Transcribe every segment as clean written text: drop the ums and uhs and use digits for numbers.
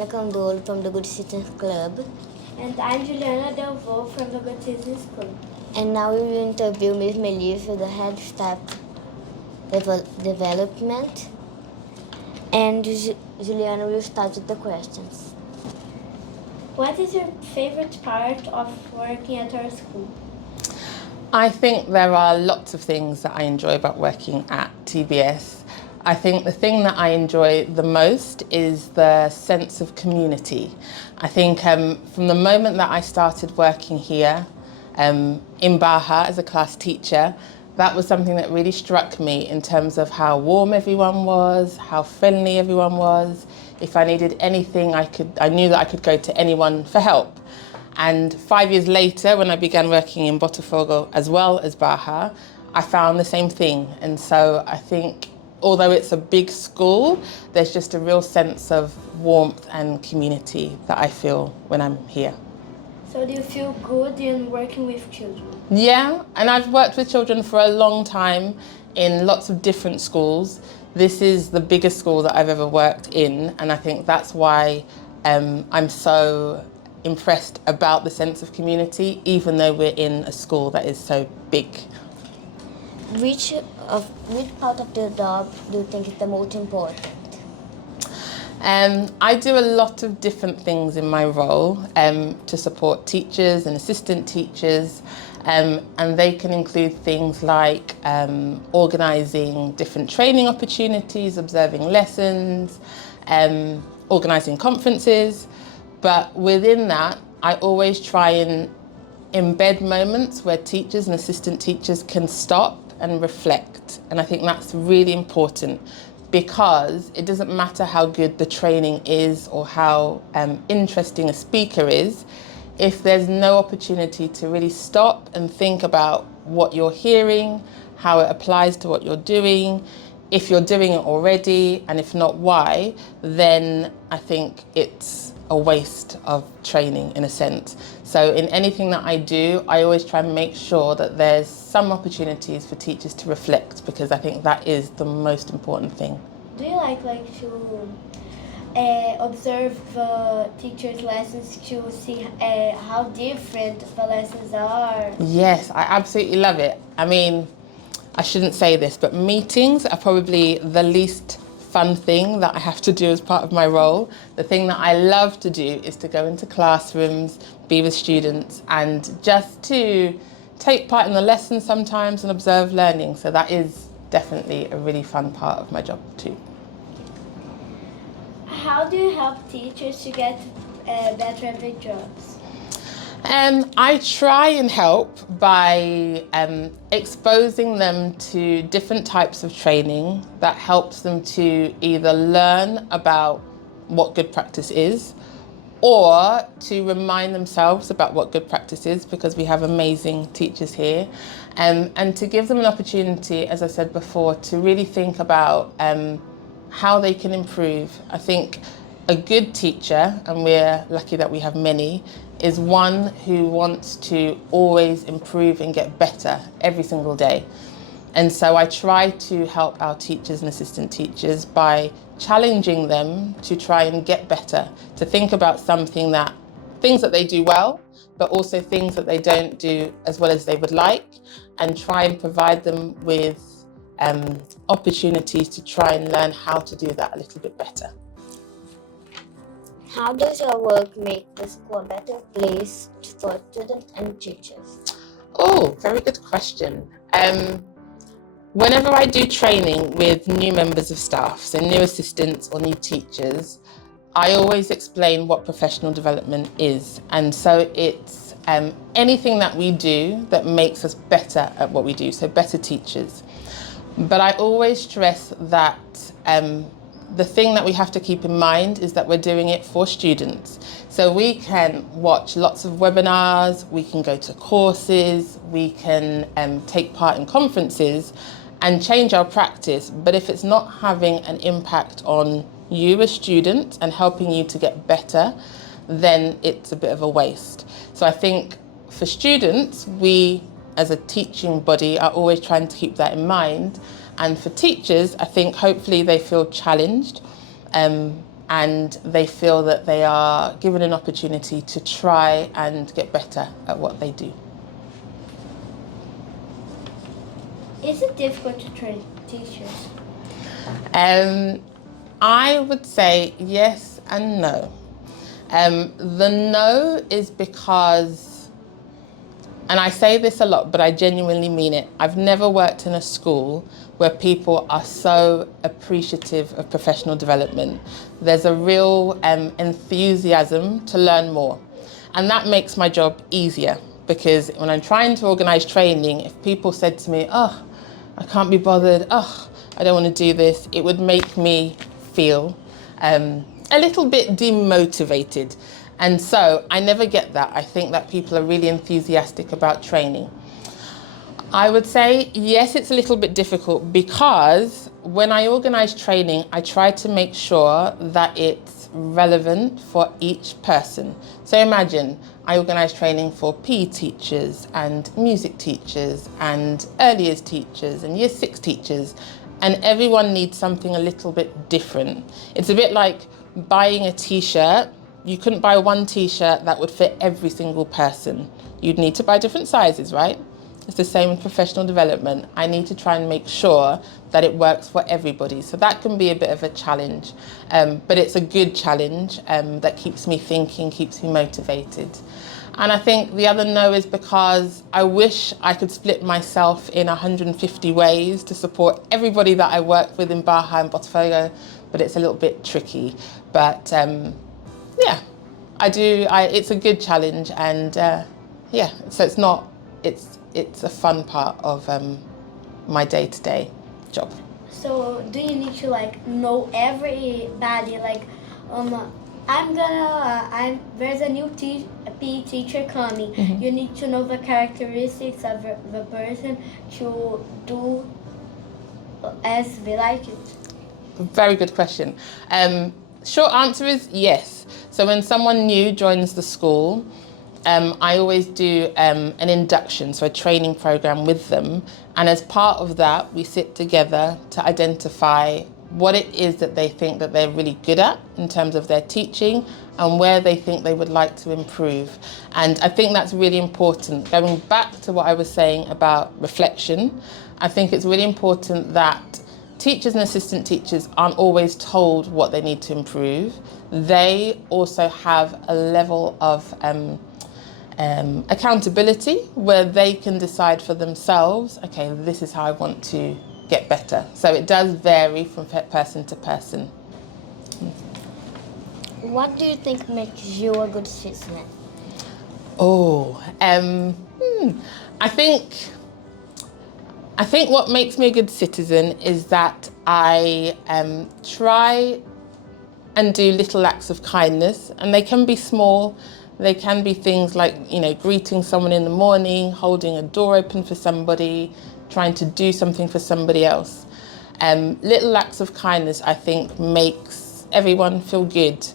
Luciana Candolo from the Good Citizens Club. And I'm Juliana Delvaux from the Good Citizens Club. And now we will interview Ms Melissa, the head staff development. And Juliana will start with the questions. What is your favorite part of working at our school? I think there are lots of things that I enjoy about working at TBS. I think the thing that I enjoy the most is the sense of community. I think from the moment that I started working here in Baja as a class teacher, that was something that really struck me in terms of how warm everyone was, how friendly everyone was. If I needed anything, I knew that I could go to anyone for help. And 5 years later, when I began working in Botafogo as well as Baja, I found the same thing. And so I think, although it's a big school, there's just a real sense of warmth and community that I feel when I'm here. So do you feel good in working with children? Yeah, and I've worked with children for a long time in lots of different schools. This is the biggest school that I've ever worked in, and I think that's why I'm so impressed about the sense of community, even though we're in a school that is so big. Which part of the job do you think is the most important? I do a lot of different things in my role to support teachers and assistant teachers, and they can include things like organising different training opportunities, observing lessons, organising conferences. But within that, I always try and embed moments where teachers and assistant teachers can stop and reflect. And I think that's really important, because it doesn't matter how good the training is or how interesting a speaker is, if there's no opportunity to really stop and think about what you're hearing, how it applies to what you're doing, if you're doing it already, and if not, why, then I think it's a waste of training in a sense. So in anything that I do, I always try and make sure that there's some opportunities for teachers to reflect, because I think that is the most important thing. Do you like to observe teachers' lessons to see how different the lessons are? Yes, I absolutely love it. I mean, I shouldn't say this, but meetings are probably the least fun thing that I have to do as part of my role. The thing that I love to do is to go into classrooms, be with students, and just to take part in the lessons sometimes and observe learning. So that is definitely a really fun part of my job too. How do you help teachers to get better at their jobs? I try and help by exposing them to different types of training that helps them to either learn about what good practice is, or to remind themselves about what good practice is, because we have amazing teachers here, and to give them an opportunity, as I said before, to really think about how they can improve. I think a good teacher, and we're lucky that we have many, is one who wants to always improve and get better every single day. And so I try to help our teachers and assistant teachers by challenging them to try and get better, to think about things that they do well, but also things that they don't do as well as they would like, and try and provide them with opportunities to try and learn how to do that a little bit better. How does your work make the school a better place for students and teachers? Oh, very good question. Whenever I do training with new members of staff, so new assistants or new teachers, I always explain what professional development is. And so it's anything that we do that makes us better at what we do, so better teachers. But I always stress that the thing that we have to keep in mind is that we're doing it for students. So we can watch lots of webinars, we can go to courses, we can take part in conferences and change our practice. But if it's not having an impact on you as students and helping you to get better, then it's a bit of a waste. So I think for students, we as a teaching body are always trying to keep that in mind. And for teachers, I think hopefully they feel challenged and they feel that they are given an opportunity to try and get better at what they do. Is it difficult to train teachers? I would say yes and no. The no is because, and I say this a lot, but I genuinely mean it, I've never worked in a school where people are so appreciative of professional development. There's a real enthusiasm to learn more. And that makes my job easier, because when I'm trying to organise training, if people said to me, oh, I can't be bothered, oh, I don't want to do this, it would make me feel a little bit demotivated. And so I never get that. I think that people are really enthusiastic about training. I would say, yes, it's a little bit difficult, because when I organise training, I try to make sure that it's relevant for each person. So imagine I organise training for PE teachers and music teachers and early years teachers and year 6 teachers, and everyone needs something a little bit different. It's a bit like buying a t-shirt. You couldn't buy one t-shirt that would fit every single person. You'd need to buy different sizes, right? It's the same with professional development. I need to try and make sure that it works for everybody. So that can be a bit of a challenge, but it's a good challenge that keeps me thinking, keeps me motivated. And I think the other no is because I wish I could split myself in 150 ways to support everybody that I work with in Baja and Botafogo, but it's a little bit tricky. But yeah, it's a good challenge, and yeah, so it's a fun part of my day-to-day job. So do you need to like know everybody? Like, there's a new PE teacher coming. Mm-hmm. You need to know the characteristics of the person to do as they like it. Very good question. Short answer is yes. So when someone new joins the school, I always do an induction, so a training program with them. And as part of that, we sit together to identify what it is that they think that they're really good at in terms of their teaching, and where they think they would like to improve. And I think that's really important. Going back to what I was saying about reflection, I think it's really important that teachers and assistant teachers aren't always told what they need to improve. They also have a level of accountability where they can decide for themselves, okay, this is how I want to get better. So it does vary from person to person. What do you think makes you a good citizen? I think what makes me a good citizen is that I try and do little acts of kindness, and they can be small. They can be things like, greeting someone in the morning, holding a door open for somebody, trying to do something for somebody else. Little acts of kindness, I think, makes everyone feel good.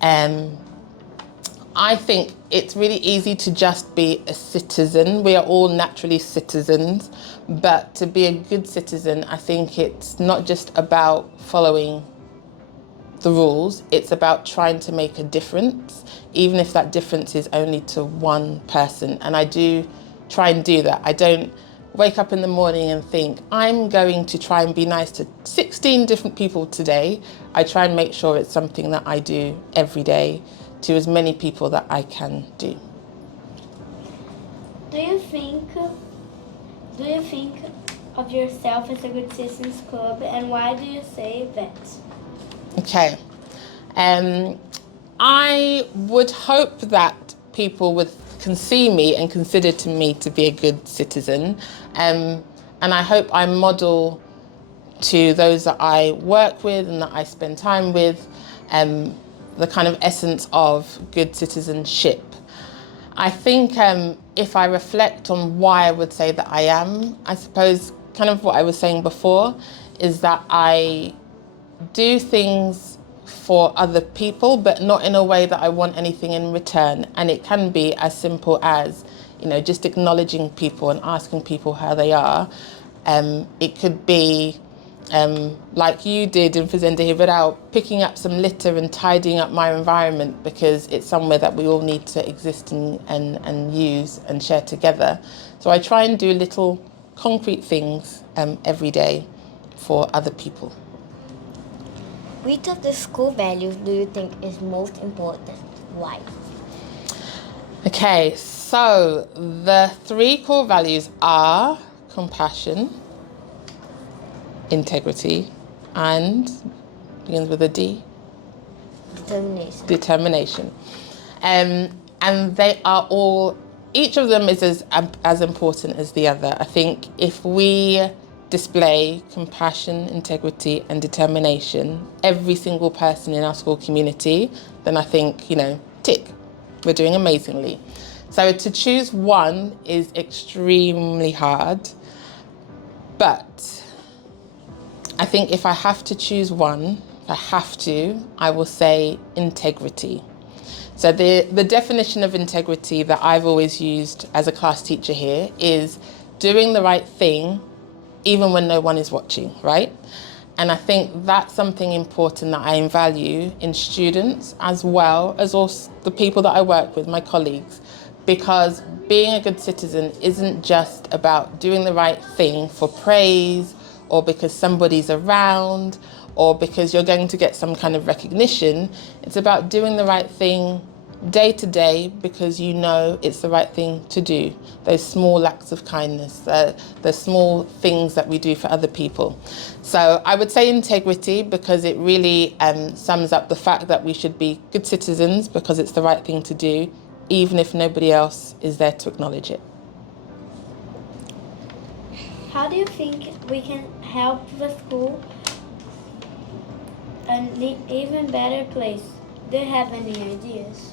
I think it's really easy to just be a citizen. We are all naturally citizens, but to be a good citizen, I think it's not just about following the rules, it's about trying to make a difference, even if that difference is only to one person. And I do try and do that. I don't wake up in the morning and think, I'm going to try and be nice to 16 different people today. I try and make sure it's something that I do every day to as many people that I can do. Do you think of yourself as a good citizens club, and why do you say that? Okay. I would hope that people can see me and consider me to be a good citizen. And I hope I model to those that I work with and that I spend time with the kind of essence of good citizenship. I think if I reflect on why I would say that I am, I suppose kind of what I was saying before is that I do things for other people, but not in a way that I want anything in return. And it can be as simple as, just acknowledging people and asking people how they are. It could be like you did in Fastiggi, without picking up some litter and tidying up my environment, because it's somewhere that we all need to exist and use and share together. So I try and do little concrete things every day for other people. Which of the school values do you think is most important? Why? Okay, so the 3 core values are compassion, integrity, and begins with a D. Determination. And they are all, each of them is as important as the other. I think if we display compassion, integrity, and determination, every single person in our school community, then I think, tick, we're doing amazingly. So to choose one is extremely hard, but I think if I have to choose one, I will say integrity. So the definition of integrity that I've always used as a class teacher here is doing the right thing even when no one is watching, right? And I think that's something important that I value in students as well as also the people that I work with, my colleagues, because being a good citizen isn't just about doing the right thing for praise or because somebody's around or because you're going to get some kind of recognition. It's about doing the right thing day to day because you know it's the right thing to do. Those small acts of kindness, the small things that we do for other people. So I would say integrity because it really sums up the fact that we should be good citizens because it's the right thing to do, even if nobody else is there to acknowledge it. How do you think we can help the school an even better place? Do you have any ideas?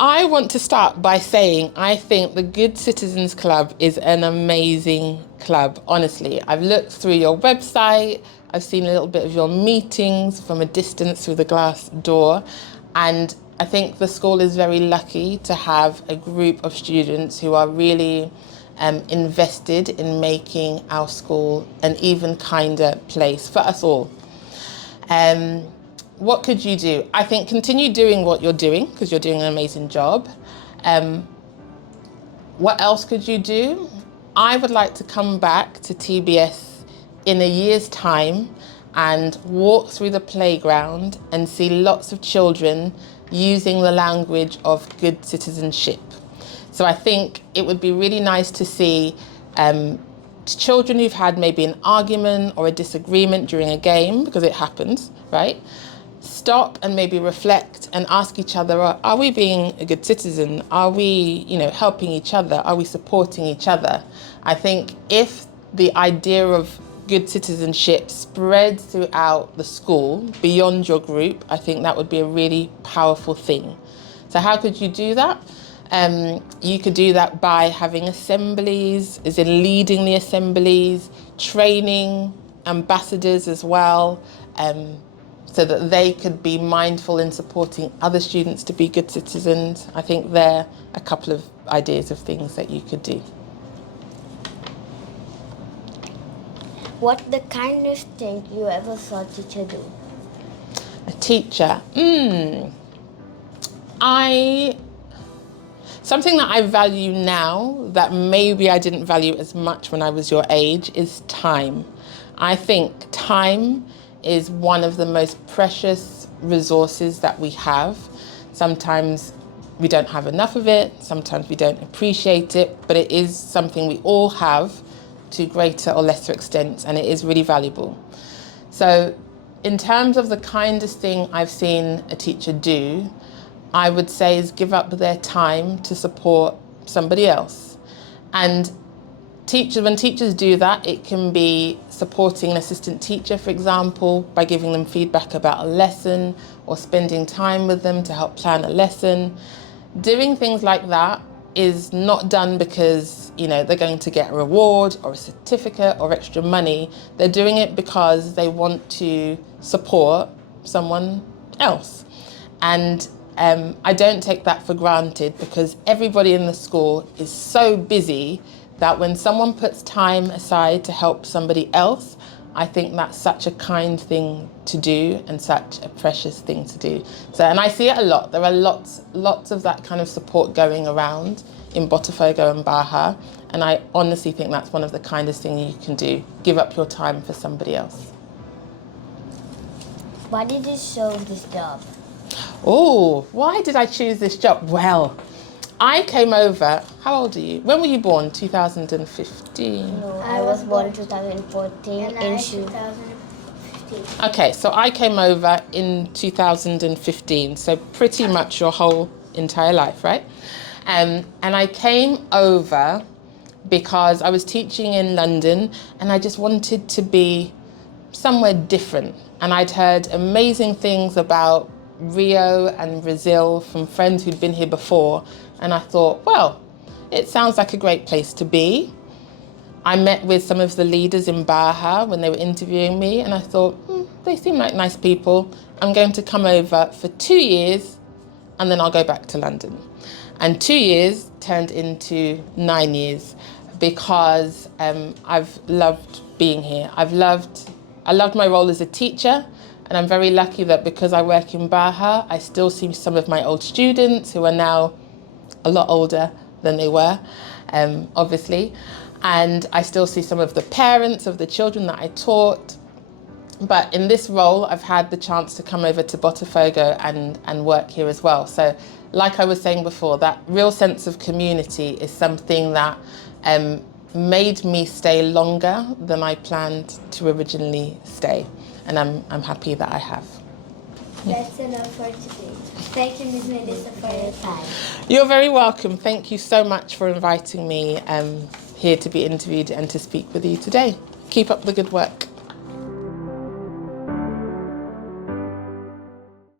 I want to start by saying I think the Good Citizens Club is an amazing club, honestly. I've looked through your website, I've seen a little bit of your meetings from a distance through the glass door, and I think the school is very lucky to have a group of students who are really invested in making our school an even kinder place for us all. What could you do? I think continue doing what you're doing because you're doing an amazing job. What else could you do? I would like to come back to TBS in a year's time and walk through the playground and see lots of children using the language of good citizenship. So I think it would be really nice to see children who've had maybe an argument or a disagreement during a game, because it happens, right? Stop and maybe reflect and ask each other, are we being a good citizen? Are we, helping each other? Are we supporting each other? I think if the idea of good citizenship spreads throughout the school, beyond your group, I think that would be a really powerful thing. So how could you do that? You could do that by having assemblies, as in leading the assemblies, training ambassadors as well, so that they could be mindful in supporting other students to be good citizens. I think they're a couple of ideas of things that you could do. What's the kindest thing you ever saw a teacher do? A teacher? Something that I value now that maybe I didn't value as much when I was your age is time. I think time is one of the most precious resources that we have. Sometimes we don't have enough of it, sometimes we don't appreciate it, but it is something we all have to greater or lesser extents, and it is really valuable. So in terms of the kindest thing I've seen a teacher do, I would say is give up their time to support somebody else. And when teachers do that, it can be supporting an assistant teacher, for example, by giving them feedback about a lesson or spending time with them to help plan a lesson. Doing things like that is not done because, they're going to get a reward or a certificate or extra money. They're doing it because they want to support someone else. And I don't take that for granted because everybody in the school is so busy that when someone puts time aside to help somebody else, I think that's such a kind thing to do and such a precious thing to do. So, and I see it a lot. There are lots of that kind of support going around in Botafogo and Baja. And I honestly think that's one of the kindest things you can do. Give up your time for somebody else. Why did you choose this job? Oh, why did I choose this job? Well, I came over, how old are you? When were you born? 2015? No, I was born in 2014 And in I Shu. 2015. Okay, so I came over in 2015, so pretty much your whole entire life, right? And I came over because I was teaching in London and I just wanted to be somewhere different. And I'd heard amazing things about Rio and Brazil from friends who'd been here before. And I thought, well, it sounds like a great place to be. I met with some of the leaders in Baja when they were interviewing me, and I thought, they seem like nice people. I'm going to come over for 2 years and then I'll go back to London. And 2 years turned into 9 years because I've loved being here. I loved my role as a teacher, and I'm very lucky that because I work in Baja, I still see some of my old students who are now a lot older than they were, obviously. And I still see some of the parents of the children that I taught. But in this role, I've had the chance to come over to Botafogo and work here as well. So like I was saying before, that real sense of community is something that made me stay longer than I planned to originally stay. And I'm happy that I have. That's enough for today. Thank you, Ms Melissa, for your time. You're very welcome. Thank you so much for inviting me here to be interviewed and to speak with you today. Keep up the good work.